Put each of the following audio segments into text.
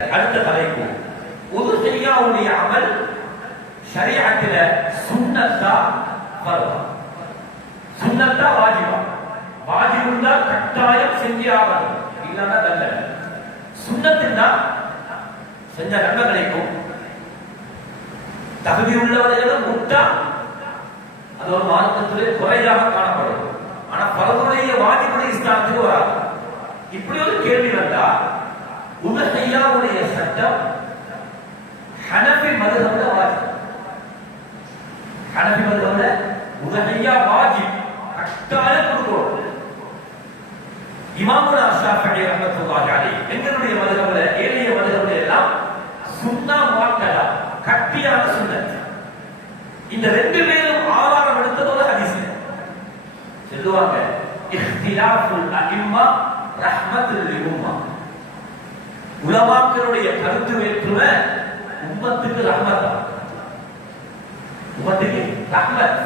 அடுத்த தலைப்பு உதுஹியாவுடைய அமல் சரியாக்கில சுண்ணத்தா வருவா சுண்ணத்தா வாஜிபா. வாஜிபுண்டா கட்டாயம் செஞ்சே ஆகணும் இல்லைன்னா தண்டனை. சுன்னத்துன்னா செஞ்ச நன்மை கிடைக்கும் தகுதி உள்ளவர்களும் முட்டா அது ஒரு மார்க்கத்திலே குறையாக காணப்படும். ஆனா பலருடைய வாஜிபுடைய ஸ்தானத்துக்கு வராது. இப்படி ஒரு கேள்வி வந்தா சட்டம் ஹனபி மதுகவுல வாஜிப். ஹனபி மதுகவுல உதகையா வாஜிப். கட்டாயம் கொடுக்கணும். இமாமுல் அஷாஃபி ரஹ்மத்துல்லாஹி அலைஹி எங்களுடைய மதுகவுல ஏழைய மதுகவுல எல்லாம் சுன்னா முஅக்கதா கட்டியான சுன்னத் இந்த ரெண்டு பேரும் ஆதாரம் எடுத்தது ஒரு ஹதீஸ். சொல்லுவாங்க இஹ்திலாஃபுல் அஇம்மா ரஹ்மத்துல் லில் உம்மா உலமாக்களுடைய கருத்து வேற்றுமை உம்மத்துக்கு ரஹ்மத்தா உம்மத்துக்கு ரஹ்மத்.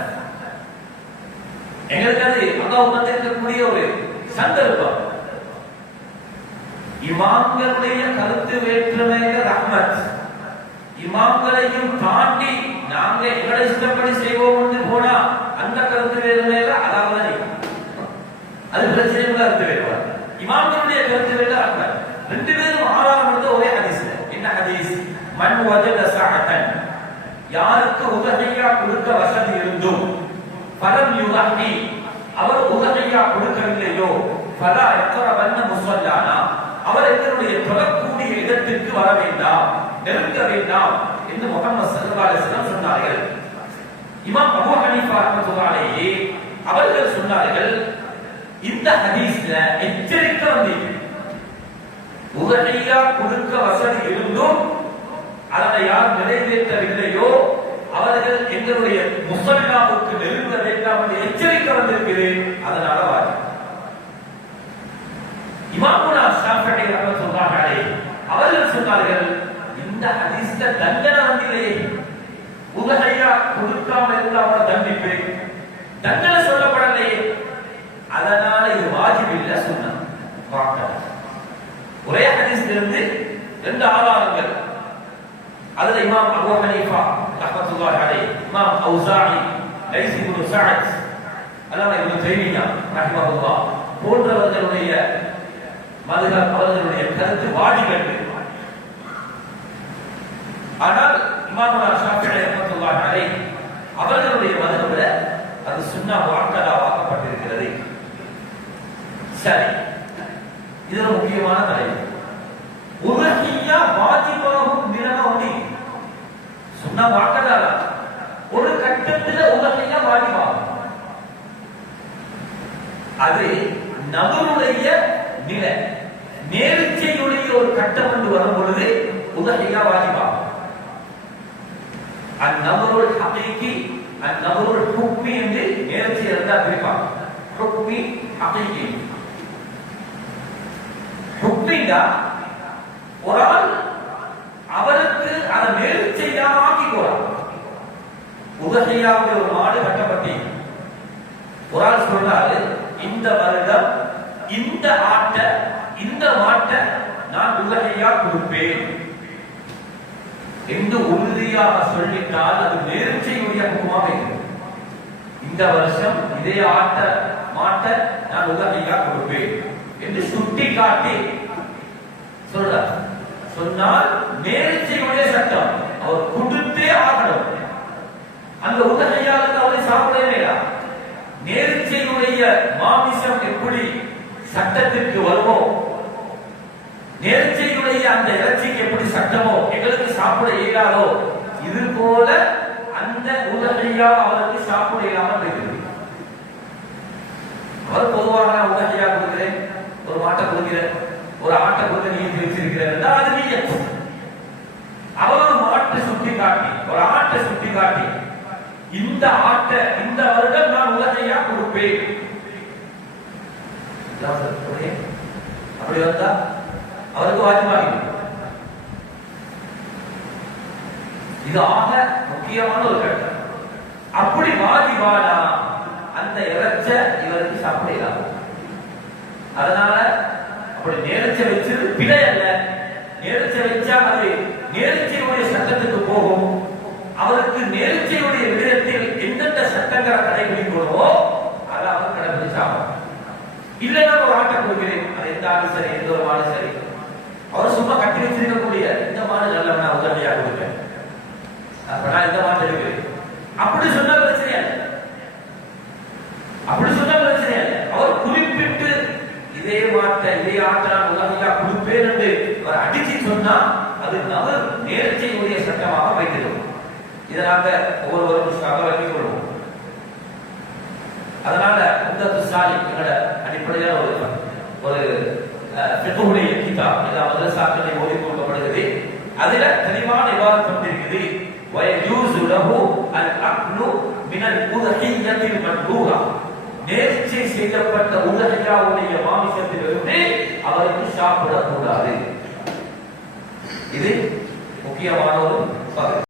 எங்களுக்கு அது அந்த உம்மத்தில் இருக்கக்கூடிய ஒரு சந்தர்ப்பம். இமாம்களுடைய கருத்து வேற்றுமைக்கு ரஹ்மத். இமாம்களையும் தாண்டி நாங்க எங்களை இஷ்டப்படி செய்வோம் என்று போனா அந்த கருத்து வேறுமையில அதாவது அது பிரச்சனை கருத்து வேறுபாடு. இமாம்களுடைய கருத்து வேறு ரெண்டு பேரும் ஆறாம் எடுத்த ஒரே ஹதீஸ் என்ன ஹதீஸ் மண் வஜத சாகத்தன். யாருக்கு உதகையா கொடுக்க வசதி இருந்தும் பலம் யுகி அவர் உதகையா கொடுக்கவில்லையோ பல எக்கரவண்ண முஸ்வல்லானா அவர் எங்களுடைய தொழக்கூடிய இடத்திற்கு வர வேண்டாம் நெருங்க வேண்டாம் என்று முகமது சல்லல்லாஹு சொன்னார்கள். இமாம் அபு ஹனீஃபா ரஹ்மத்துல்லாஹி அவர்கள் சொன்னார்கள் இந்த ஹதீஸ்ல எச்சரிக்கை வந்தீங்க உதகையா கொடுக்க வசதி இருந்தும் அதனை யார் நிறைவேற்றவில்லையோ அவர்கள் எங்களுடைய முசல்லாவுக்கு நெருங்க வேண்டாம் என்று எச்சரிக்கை வந்திருக்கிறேன். அதனால வாஜி இமாமுனா ஷாஃபிஈ ரஹ்மத்துல்லாஹி சொன்னார்களே அவர்கள் சொன்னார்கள் இந்த ஹதீஸ்ல தண்டனை வந்தில்லையே. உலகையா கொடுக்காம இருந்தா தண்டிப்பேன். தண்டனை சொல்லப்படலையே. அதனால இது வாஜிப் இல்ல சொன்னான் ஒரே ஹதீஸ்ல இருந்து ரெண்டு ஆதாரங்கள். அதுல இமாம் அபு ஹனீஃபா ரஹ்மத்துல்லாஹி அலைஹி இமாம் அவுசாஇ லைஸ் இப்னு சஅத் அல்லாஹ் இப்னு தைமியா ரஹ்மத்துல்லாஹ் போன்றவர்களுடைய மதுஹப் அவர்களுடைய கருத்து வாடிகள் ஆனால் இமாம் ஷாஃபி ரஹ்மத்துல்லாஹி அலைஹி அவர்களுடைய மதுஹப்ல அது சுன்னா வாக்கலாவாக்கப்பட்டிருக்கிறது சரி. இது முக்கியமான தலைப்பு. உலகியா வாஜிபாகும் நிற ஒண்டி சுண்ணா ஒரு கட்டத்துல உலகையா வாஜிபாகும் அது நபருடைய நிலை. நேர்ச்சையுடைய ஒரு கட்டம் என்று வரும் பொழுது உதகையா வாஜிபாகும் அந்நபருள் ஹகீகி அந்நபருள் ஹுக்மி என்று நேர்ச்சி இருந்தா பிரிப்பாங்க. ஹுக்மி ஹகீகி ஹுக்மிண்டா ஒரு ஆள் அவருக்கு அதை மேல் செய்யாம ஆக்கி உதகையாவுடைய ஒரு மாடு கட்டப்பட்டி ஒரு ஆள் சொல்றாரு இந்த வருடம் இந்த ஆட்டை இந்த மாட்டை நான் உதகையா கொடுப்பேன் என்று உறுதியாக சொல்லிட்டால் அது நேர்ச்சையுடைய முகமாக இருக்கும். இந்த வருஷம் இதே ஆட்ட மாட்டை நான் உதகையா கொடுப்பேன் என்று சுட்டி காட்டி சொல்றார். சொன்னால் நேர்ச்சையுடைய சட்டம். அவர் கொடுத்தே ஆகணும். அந்த உதகையாளுக்கு அவரை சாப்பிடவே நேர்ச்சியினுடைய மாமிசம் எப்படி சட்டத்திற்கு வருமோ? நேர்ச்சியினுடைய அந்த இறைச்சிக்கு எப்படி சட்டமோ? எங்களுக்கு சாப்பிட இயலாதோ? இது போல அந்த உதகையா அவருக்கு சாப்பிட இயலாமல் இருக்குது அவர் பொதுவாக நான் உதகையா கொடுக்கிறேன். ஒரு மாட்டை கொடுக்கிறேன். ஒரு ஆட்டை கொடுத்து நீங்க வச்சிருக்கிறார் அது நீங்க அவர் ஒரு மாட்டை சுட்டி காட்டி ஒரு ஆட்டை சுட்டி காட்டி இந்த ஆட்டை இந்த வருடம் நான் உலகையா கொடுப்பேன். அப்படி வந்தா அவருக்கு வாஜிபாகி இது ஆக முக்கியமான ஒரு கட்டம். அப்படி வாஜிபானா அந்த இறைச்ச இவருக்கு சாப்பிடலாம் அதனால அப்படி நேரச்ச வச்சது பிழை அல்ல. நேரச்ச வச்சா அது நேர்ச்சையுடைய சட்ட போகும் அவருக்கு நேர்ச்சையுடைய விதத்தில் எந்தெந்த சட்டங்களை கடைபிடிக்கணுமோ அதை அவர் கடைபிடிச்சாகும் இல்லைன்னா ஒரு ஆட்டை கொடுக்கிறேன். அது எந்த ஆளு சரி எந்த ஒரு மாடு சரி. அவர் சும்மா கட்டி வச்சிருக்கக்கூடிய இந்த மாடு நல்ல நான் உதவியாக கொடுப்பேன். அப்ப நான் இந்த மாடு எடுக்கிறேன். அப்படி சொன்னா பிரச்சனையா அப்படி சொன்னா பிரச்சனை அவர் குறிப்பிட்டு இதே மாட்டை இதே ஆட்டை நான் உதவியா கொடுப்பேன் என்று அவர் அடிச்சு சொன்னா அது அவர் நேர்ச்சையுடைய சட்டமாக வைத்திருக்கும். இதை நாங்க ஒவ்வொருவரும் வைத்துக் கொள்வோம். அதனால இந்த துசாலி எங்களோட அடிப்படை ஒரு ஒரு நிக்கா இது மதரசாக்களை ஓடி கொடுக்கப்படுகிறது. அதுல தெளிவான இவ்வாறு கொண்டிருக்குது வயூஸ் உலகு அல் அக்னு மினல் உதஹியத்தில் மட்பூரா நேர்ச்சி செய்யப்பட்ட உலகியாவுடைய மாமிசத்திலிருந்து அவருக்கு சாப்பிடக்கூடாது. இது முக்கியமான ஒரு பகுதி.